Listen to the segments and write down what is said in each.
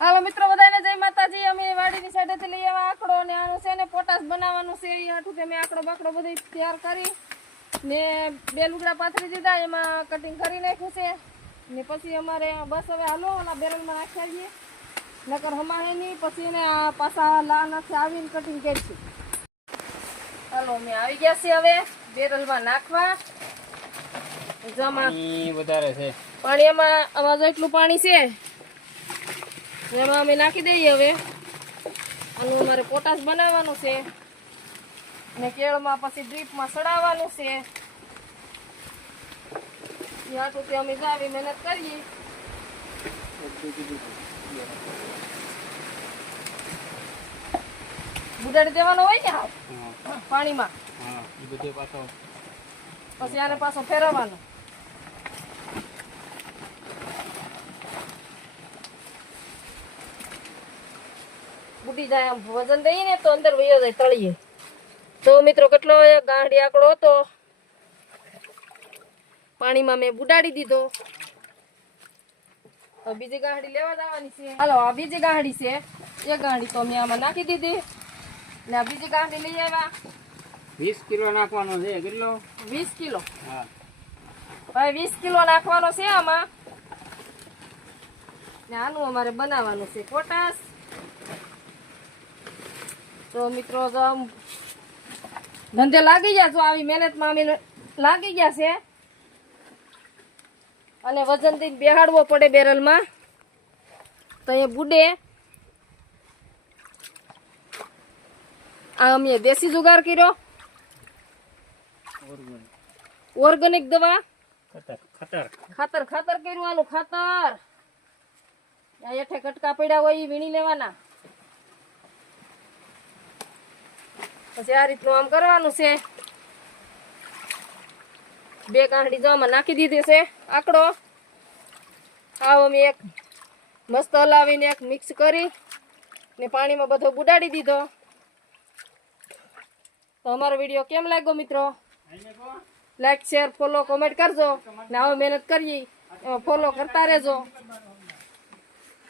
હાલો મિત્રો બધાને જય માતાજી। અમે વાડીની સાઈડેથી લઈ આવ્યા આકડો અને આનું છે ને પોટાશ બનાવવાનું છે। એ હાટું મેં આકડો બાકડો બધું તૈયાર કરી ને બે લુગડા પાથરી દીધા, એમાં કટિંગ કરી નાખ્યું છે ને પછી અમારે બસ હવે હાલો ઓલા બેરલમાં નાખી આવીએ, નકર હમાહે નહીં પછી એને આ પાછા લાનાથી આવીને કટિંગ કરીશું। હાલો અમે આવી ગયા છીએ હવે બેરલમાં નાખવા। પાણી વધારે છે, પાણી એમાં આમાં જેટલું પાણી છે એમાં અમે નાખી દઈએ। હવે આનું અમારે પોટાશ બનાવવાનું છે ને કેળમાં પછી ડ્રીપમાં સડાવવાનું છે। હાટું અમે જાવી મહેનત કરીએ। બુડાડી દેવાનો હોય ને હાવ પાણીમાં, પછી આને પાછો ફેરવવાનો। બુડી જાય આમ વજન દઈએ ને તો અંદર વયો જાય તળીએ। તો મિત્રો કેટલો ગાંઠી આંકડો હતો, પાણીમાં મેં બુડાડી દીધો। હવે બીજી ગાંઠી લેવા જવાની છે। હાલો આ બીજી ગાંઠી છે, એ ગાંઠી તો મેં આમાં નાખી દીધી ને આ બીજી ગાંઠી લઈ આવ્યા। 20 કિલો નાખવાનો છે। કેટલો? 20 કિલો। હા ભાઈ 20 કિલો નાખવાનો છે આમાં ને આનું અમારે બનાવવાનું છે પોટાશ। તો મિત્રો જો આમ ધંધે લાગી ગયા છો, આવી મહેનતમાં અમે લાગી ગયા છે અને વજનથી બેહાડવો પડે બેરલમાં તો એ બુડે। આ અમે દેશી જુગાર કર્યો, ઓર્ગેનિક દવા ખાતર કર્યું। આનું ખાતર હેઠે કટકા પડ્યા હોય એ વીણી લેવાના, પછી આ રીતનું આમ કરવાનું છે। બે ગાંઠડી જવામાં નાખી દીધી છે આકડો। આવ અમે એક મસ્ત હલાવીને એક મિક્સ કરી ને પાણીમાં બધો બુડાડી દીધો। તો અમારો વિડીયો કેમ લાગ્યો મિત્રો? લાઈક શેર ફોલો કોમેન્ટ કરજો ને આવો મહેનત કરીએ એમાં ફોલો કરતા રહેજો।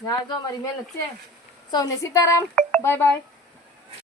જો અમારી મહેનત છે। સૌને સીતારામ, બાય બાય।